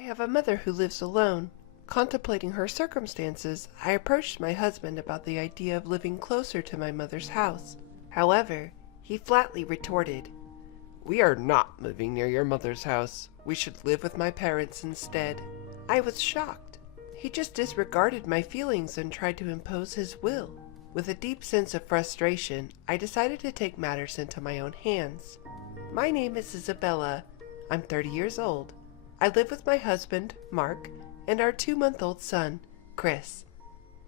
I have a mother who lives alone. Contemplating her circumstances, I approached my husband about the idea of living closer to my mother's house. However, he flatly retorted, "We are not moving near your mother's house. We should live with my parents instead." I was shocked. He just disregarded my feelings and tried to impose his will. With a deep sense of frustration, I decided to take matters into my own hands. My name is Isabella. I'm 30 years old. I live with my husband, Mark, and our 2-month-old son, Chris.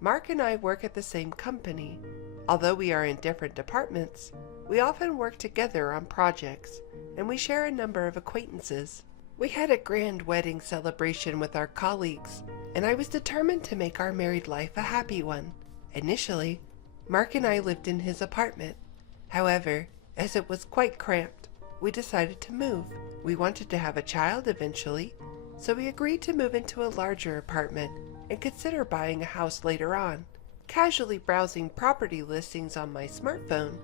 Mark and I work at the same company. Although we are in different departments, we often work together on projects, and we share a number of acquaintances. We had a grand wedding celebration with our colleagues, and I was determined to make our married life a happy one. Initially, Mark and I lived in his apartment. However, as it was quite cramped, we decided to move. We wanted to have a child eventually, so we agreed to move into a larger apartment and consider buying a house later on. Casually browsing property listings on my smartphone,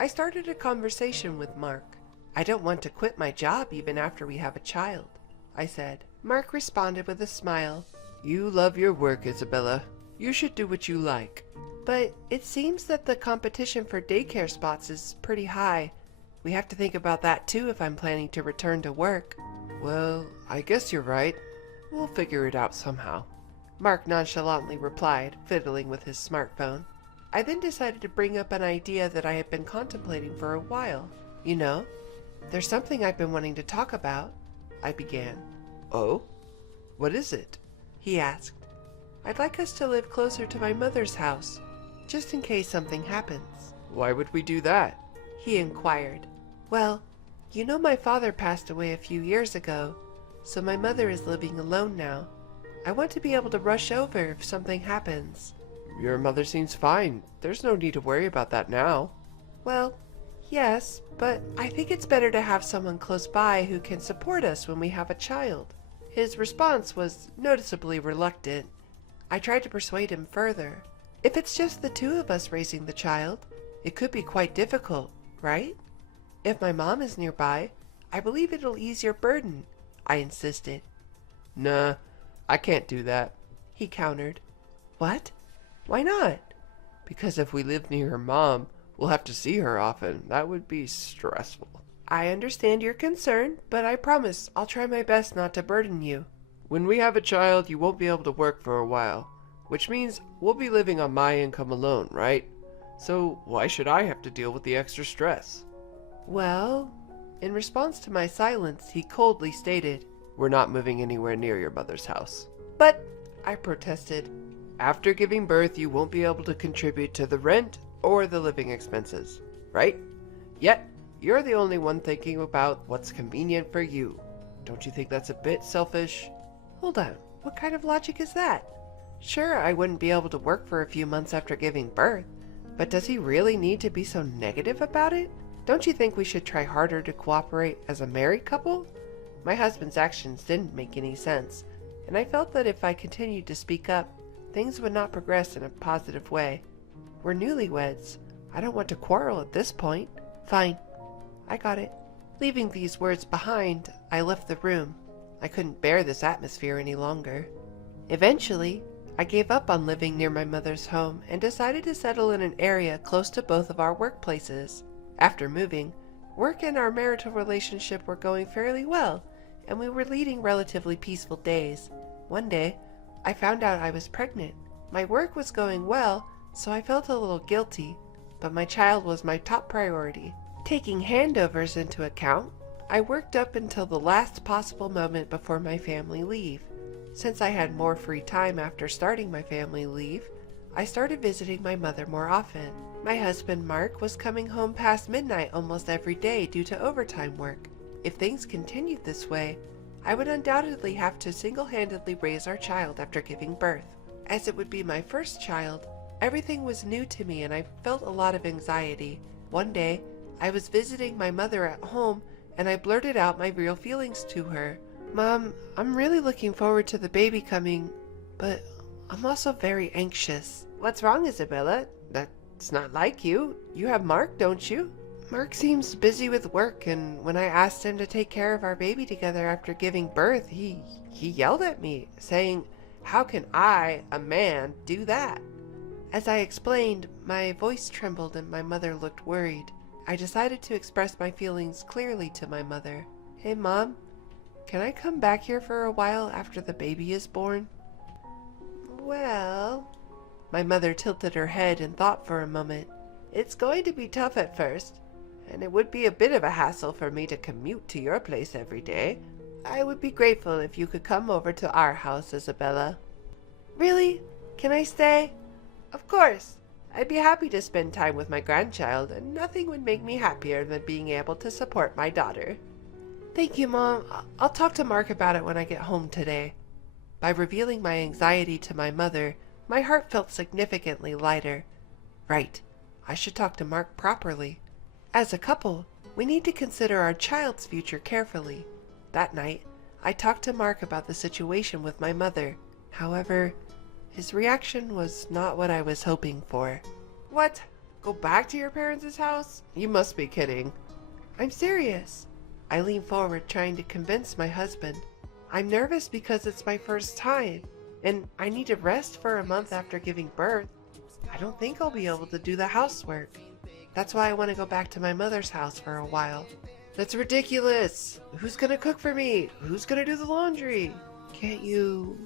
I started a conversation with Mark. "I don't want to quit my job even after we have a child," I said. Mark responded with a smile. "You love your work, Isabella. You should do what you like." "But it seems that the competition for daycare spots is pretty high. We have to think about that too if I'm planning to return to work." "Well, I guess you're right. We'll figure it out somehow," Mark nonchalantly replied, fiddling with his smartphone. I then decided to bring up an idea that I had been contemplating for a while. "You know, there's something I've been wanting to talk about," I began. "Oh? What is it?" he asked. "I'd like us to live closer to my mother's house, just in case something happens." "Why would we do that?" he inquired. "Well, you know my father passed away a few years ago, so my mother is living alone now. I want to be able to rush over if something happens." "Your mother seems fine. There's no need to worry about that now." "Well, yes, but I think it's better to have someone close by who can support us when we have a child." His response was noticeably reluctant. I tried to persuade him further. "If it's just the two of us raising the child, it could be quite difficult, right? If my mom is nearby, I believe it'll ease your burden," I insisted. "Nah, I can't do that," he countered. "What? Why not?" "Because if we live near her mom, we'll have to see her often. That would be stressful." "I understand your concern, but I promise I'll try my best not to burden you." "When we have a child, you won't be able to work for a while, which means we'll be living on my income alone, right? So why should I have to deal with the extra stress?" "Well," in response to my silence, he coldly stated, "We're not moving anywhere near your mother's house." "But," I protested. "After giving birth, you won't be able to contribute to the rent or the living expenses, right? Yet, you're the only one thinking about what's convenient for you. Don't you think that's a bit selfish?" Hold on, what kind of logic is that? Sure, I wouldn't be able to work for a few months after giving birth, but does he really need to be so negative about it? Don't you think we should try harder to cooperate as a married couple? My husband's actions didn't make any sense, and I felt that if I continued to speak up, things would not progress in a positive way. We're newlyweds. I don't want to quarrel at this point. Fine. I got it. Leaving these words behind, I left the room. I couldn't bear this atmosphere any longer. Eventually, I gave up on living near my mother's home and decided to settle in an area close to both of our workplaces. After moving, work and our marital relationship were going fairly well, and we were leading relatively peaceful days. One day, I found out I was pregnant. My work was going well, so I felt a little guilty, but my child was my top priority. Taking handovers into account, I worked up until the last possible moment before my family leave. Since I had more free time after starting my family leave, I started visiting my mother more often. My husband Mark was coming home past midnight almost every day due to overtime work. If things continued this way, I would undoubtedly have to single-handedly raise our child after giving birth. As it would be my first child, everything was new to me and I felt a lot of anxiety. One day, I was visiting my mother at home and I blurted out my real feelings to her. "Mom, I'm really looking forward to the baby coming, but I'm also very anxious." "What's wrong, Isabella? That's not like you. You have Mark, don't you?" Mark seems busy with work, and when I asked him to take care of our baby together after giving birth, he yelled at me, saying, "How can I, a man, do that?" As I explained, my voice trembled and my mother looked worried. I decided to express my feelings clearly to my mother. "Hey, Mom, can I come back here for a while after the baby is born?" "Well," my mother tilted her head and thought for a moment. "It's going to be tough at first, and it would be a bit of a hassle for me to commute to your place every day. I would be grateful if you could come over to our house, Isabella." "Really? Can I stay?" "Of course. I'd be happy to spend time with my grandchild, and nothing would make me happier than being able to support my daughter." "Thank you, Mom. I'll talk to Mark about it when I get home today." By revealing my anxiety to my mother, my heart felt significantly lighter. Right, I should talk to Mark properly. As a couple, we need to consider our child's future carefully. That night, I talked to Mark about the situation with my mother. However, his reaction was not what I was hoping for. What? Go back to your parents' house? You must be kidding. "I'm serious." I lean forward, trying to convince my husband. "I'm nervous because it's my first time, and I need to rest for a month after giving birth. I don't think I'll be able to do the housework. That's why I want to go back to my mother's house for a while." "That's ridiculous. Who's gonna cook for me? Who's gonna do the laundry?" Can't you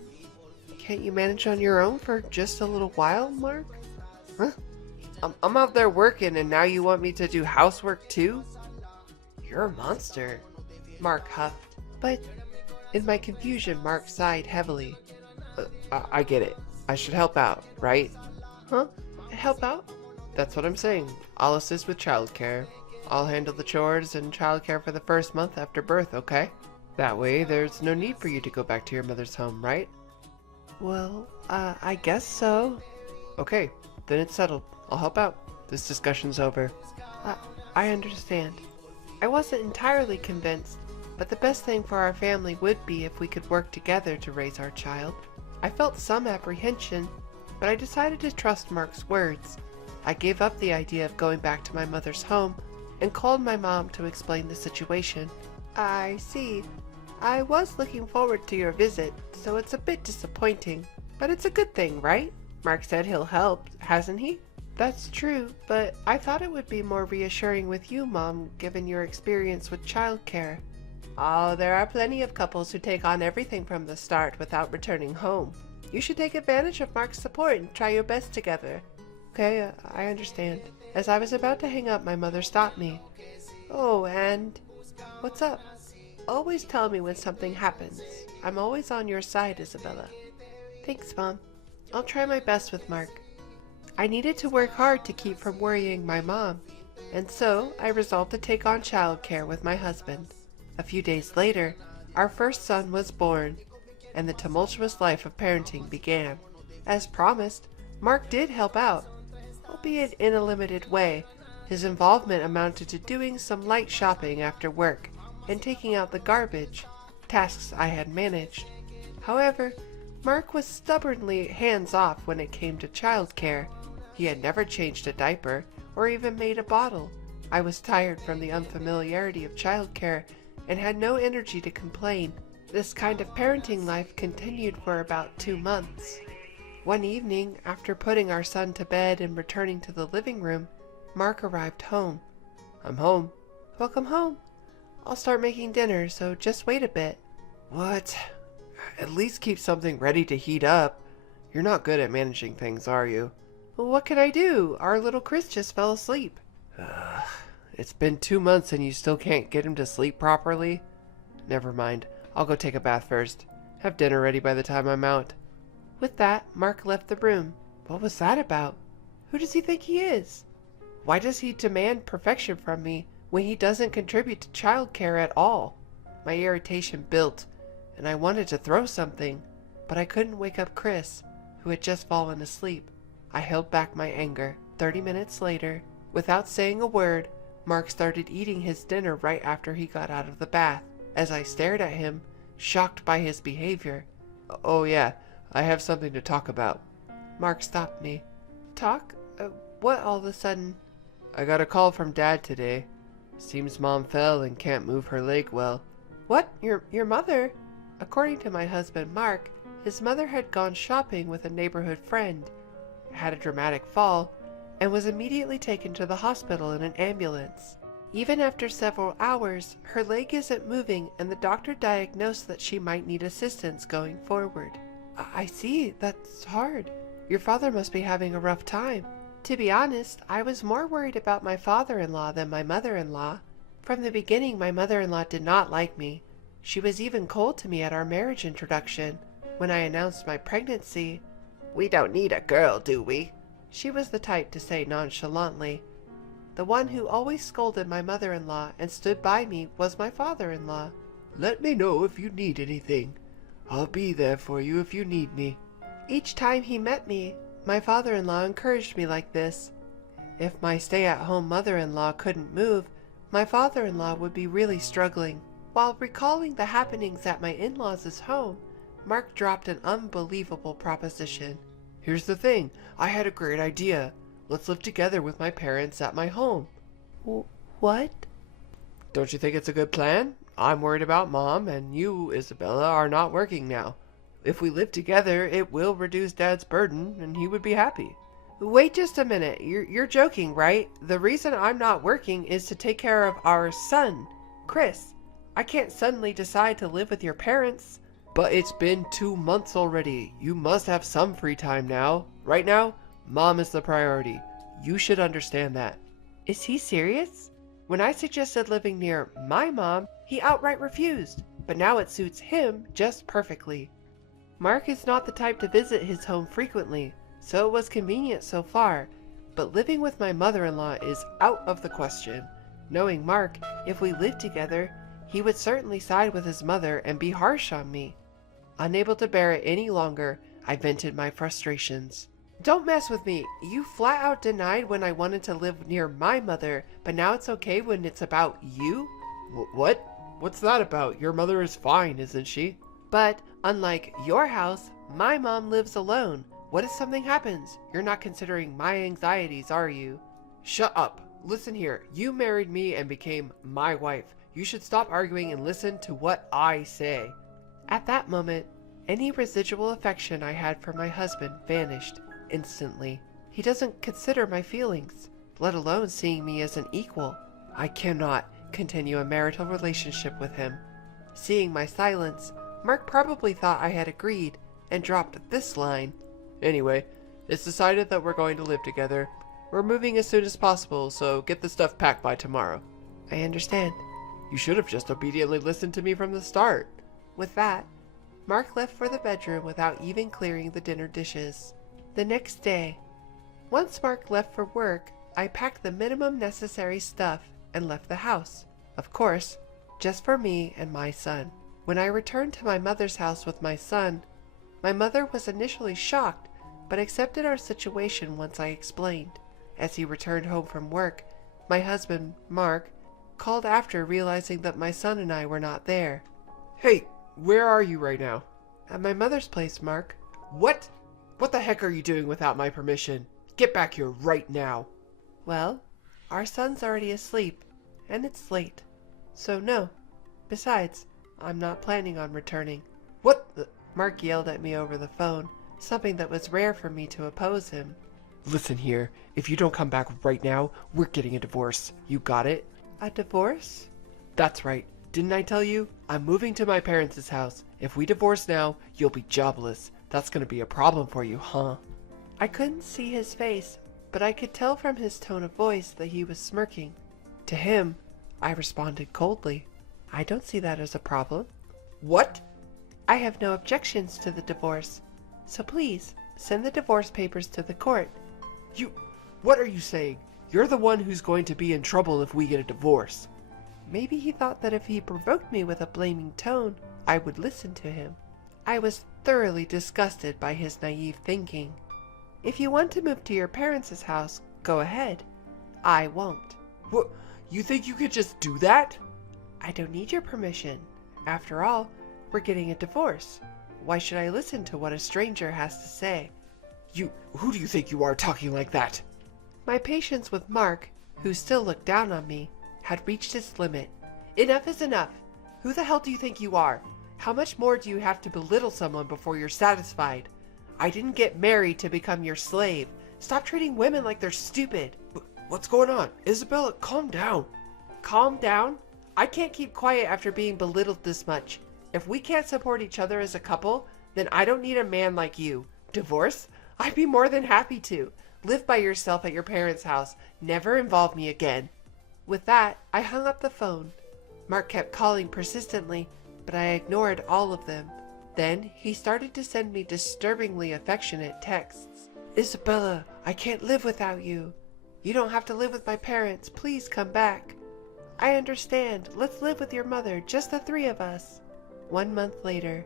manage on your own for just a little while, Mark?" Huh? I'm out there working, and now you want me to do housework too? You're a monster. Mark huffed. But in my confusion, Mark sighed heavily. I get it. I should help out, right? "Huh? Help out?" That's what I'm saying. I'll assist with childcare. I'll handle the chores and childcare for the first month after birth, okay? That way, there's no need for you to go back to your mother's home, right? "Well, I guess so." Okay, then it's settled. I'll help out. This discussion's over. I understand. I wasn't entirely convinced, but the best thing for our family would be if we could work together to raise our child. I felt some apprehension, but I decided to trust Mark's words. I gave up the idea of going back to my mother's home and called my mom to explain the situation. "I see. I was looking forward to your visit, so it's a bit disappointing. But it's a good thing, right? Mark said he'll help, hasn't he?" "That's true, but I thought it would be more reassuring with you, Mom, given your experience with childcare." "Oh, there are plenty of couples who take on everything from the start without returning home. You should take advantage of Mark's support and try your best together." "Okay, I understand." As I was about to hang up, my mother stopped me. "Oh, and what's up? Always tell me when something happens. I'm always on your side, Isabella." "Thanks, Mom. I'll try my best with Mark." I needed to work hard to keep from worrying my mom, and so I resolved to take on childcare with my husband. A few days later, our first son was born, and the tumultuous life of parenting began. As promised, Mark did help out, albeit in a limited way. His involvement amounted to doing some light shopping after work and taking out the garbage, tasks I had managed. However, Mark was stubbornly hands-off when it came to childcare. He had never changed a diaper or even made a bottle. I was tired from the unfamiliarity of childcare and had no energy to complain. This kind of parenting life continued for about 2 months. One evening, after putting our son to bed and returning to the living room, Mark arrived home. "I'm home." "Welcome home. I'll start making dinner, so just wait a bit." "What? At least keep something ready to heat up. You're not good at managing things, are you?" "Well, what can I do? Our little Chris just fell asleep." It's been 2 months and you still can't get him to sleep properly? Never mind. I'll go take a bath first. Have dinner ready by the time I'm out. With that, Mark left the room. What was that about? Who does he think he is? Why does he demand perfection from me when he doesn't contribute to childcare at all? My irritation built, and I wanted to throw something, but I couldn't wake up Chris, who had just fallen asleep. I held back my anger. 30 minutes later, without saying a word, Mark started eating his dinner right after he got out of the bath. As I stared at him, shocked by his behavior. "Oh yeah, I have something to talk about." Mark stopped me. "Talk? What all of a sudden?" "I got a call from Dad today. Seems Mom fell and can't move her leg well. What? Your mother? According to my husband Mark, his mother had gone shopping with a neighborhood friend, had a dramatic fall, and was immediately taken to the hospital in an ambulance. Even after several hours, her leg isn't moving and the doctor diagnosed that she might need assistance going forward. I see, that's hard. Your father must be having a rough time. To be honest, I was more worried about my father-in-law than my mother-in-law. From the beginning, my mother-in-law did not like me. She was even cold to me at our marriage introduction. When I announced my pregnancy, "We don't need a girl, do we?" she was the type to say nonchalantly. The one who always scolded my mother-in-law and stood by me was my father-in-law. "Let me know if you need anything. I'll be there for you if you need me." Each time he met me, my father-in-law encouraged me like this. If my stay-at-home mother-in-law couldn't move, my father-in-law would be really struggling. While recalling the happenings at my in-laws' home, Mark dropped an unbelievable proposition. "Here's the thing. I had a great idea. Let's live together with my parents at my home." What? "Don't you think it's a good plan? I'm worried about Mom, and you, Isabella, are not working now. If we live together, it will reduce Dad's burden, and he would be happy." Wait just a minute. You're joking, right? The reason I'm not working is to take care of our son, Chris. I can't suddenly decide to live with your parents. "But it's been 2 months already. You must have some free time now. Right now, Mom is the priority. You should understand that." Is he serious? When I suggested living near my mom, he outright refused, but now it suits him just perfectly. Mark is not the type to visit his home frequently, so it was convenient so far, but living with my mother-in-law is out of the question. Knowing Mark, if we lived together, he would certainly side with his mother and be harsh on me. Unable to bear it any longer, I vented my frustrations. Don't mess with me. You flat out denied when I wanted to live near my mother, but now it's okay when it's about you? What? What's that about? Your mother is fine, isn't she? But, unlike your house, my mom lives alone. What if something happens? You're not considering my anxieties, are you? Shut up. Listen here. You married me and became my wife. You should stop arguing and listen to what I say. At that moment, any residual affection I had for my husband vanished instantly. He doesn't consider my feelings, let alone seeing me as an equal. I cannot continue a marital relationship with him. Seeing my silence, Mark probably thought I had agreed and dropped this line. "Anyway, it's decided that we're going to live together. We're moving as soon as possible, so get the stuff packed by tomorrow." I understand. "You should have just obediently listened to me from the start." With that, Mark left for the bedroom without even clearing the dinner dishes. The next day, once Mark left for work, I packed the minimum necessary stuff and left the house. Of course, just for me and my son. When I returned to my mother's house with my son, my mother was initially shocked, but accepted our situation once I explained. As he returned home from work, my husband, Mark, called after realizing that my son and I were not there. "Hey, where are you right now?" At my mother's place, Mark. "What? What the heck are you doing without my permission? Get back here right now." Well, our son's already asleep, and it's late. So no. Besides, I'm not planning on returning. "What the—" Mark yelled at me over the phone, something that was rare for me to oppose him. "Listen here, if you don't come back right now, we're getting a divorce. You got it?" A divorce? "That's right. Didn't I tell you? I'm moving to my parents' house. If we divorce now, you'll be jobless. That's gonna be a problem for you, huh?" I couldn't see his face, but I could tell from his tone of voice that he was smirking. To him, I responded coldly. I don't see that as a problem. "What?" I have no objections to the divorce, so please send the divorce papers to the court. What are you saying? You're the one who's going to be in trouble if we get a divorce." Maybe he thought that if he provoked me with a blaming tone, I would listen to him. I was thoroughly disgusted by his naive thinking. If you want to move to your parents' house, go ahead. I won't. "What? You think you could just do that?" I don't need your permission. After all, we're getting a divorce. Why should I listen to what a stranger has to say? Who do you think you are talking like that?" My patience with Mark, who still looked down on me, had reached its limit. Enough is enough. Who the hell do you think you are? How much more do you have to belittle someone before you're satisfied? I didn't get married to become your slave. Stop treating women like they're stupid. What's going on? Isabella, calm down. Calm down? I can't keep quiet after being belittled this much. If we can't support each other as a couple, then I don't need a man like you. Divorce? I'd be more than happy to. Live by yourself at your parents' house. Never involve me again. With that, I hung up the phone. Mark kept calling persistently, but I ignored all of them. Then he started to send me disturbingly affectionate texts. Isabella, I can't live without you. You don't have to live with my parents. Please come back. I understand. Let's live with your mother, just the three of us. 1 month later,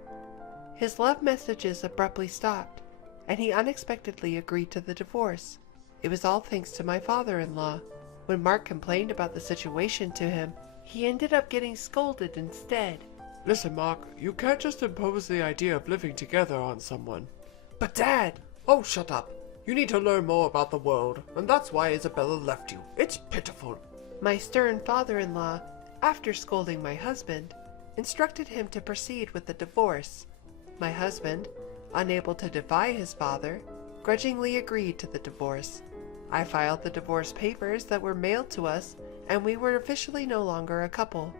his love messages abruptly stopped, and he unexpectedly agreed to the divorce. It was all thanks to my father-in-law. When Mark complained about the situation to him, he ended up getting scolded instead. Listen, Mark, you can't just impose the idea of living together on someone. But Dad! Oh, shut up. You need to learn more about the world, and that's why Isabella left you. It's pitiful. My stern father-in-law, after scolding my husband, instructed him to proceed with the divorce. My husband, unable to defy his father, grudgingly agreed to the divorce. I filed the divorce papers that were mailed to us, and we were officially no longer a couple.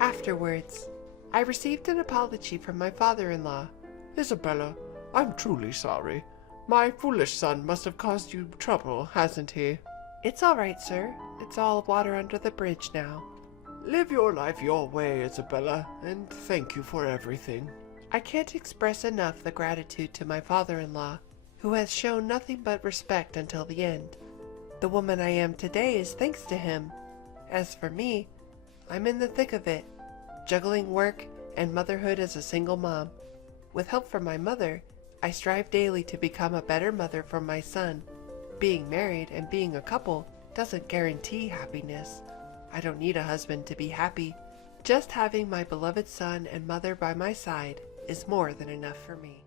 Afterwards, I received an apology from my father-in-law. Isabella, I'm truly sorry. My foolish son must have caused you trouble, hasn't he? It's all right, sir. It's all water under the bridge now. Live your life your way, Isabella, and thank you for everything. I can't express enough the gratitude to my father-in-law, who has shown nothing but respect until the end. The woman I am today is thanks to him. As for me, I'm in the thick of it, juggling work and motherhood as a single mom. With help from my mother, I strive daily to become a better mother for my son. Being married and being a couple doesn't guarantee happiness. I don't need a husband to be happy. Just having my beloved son and mother by my side is more than enough for me.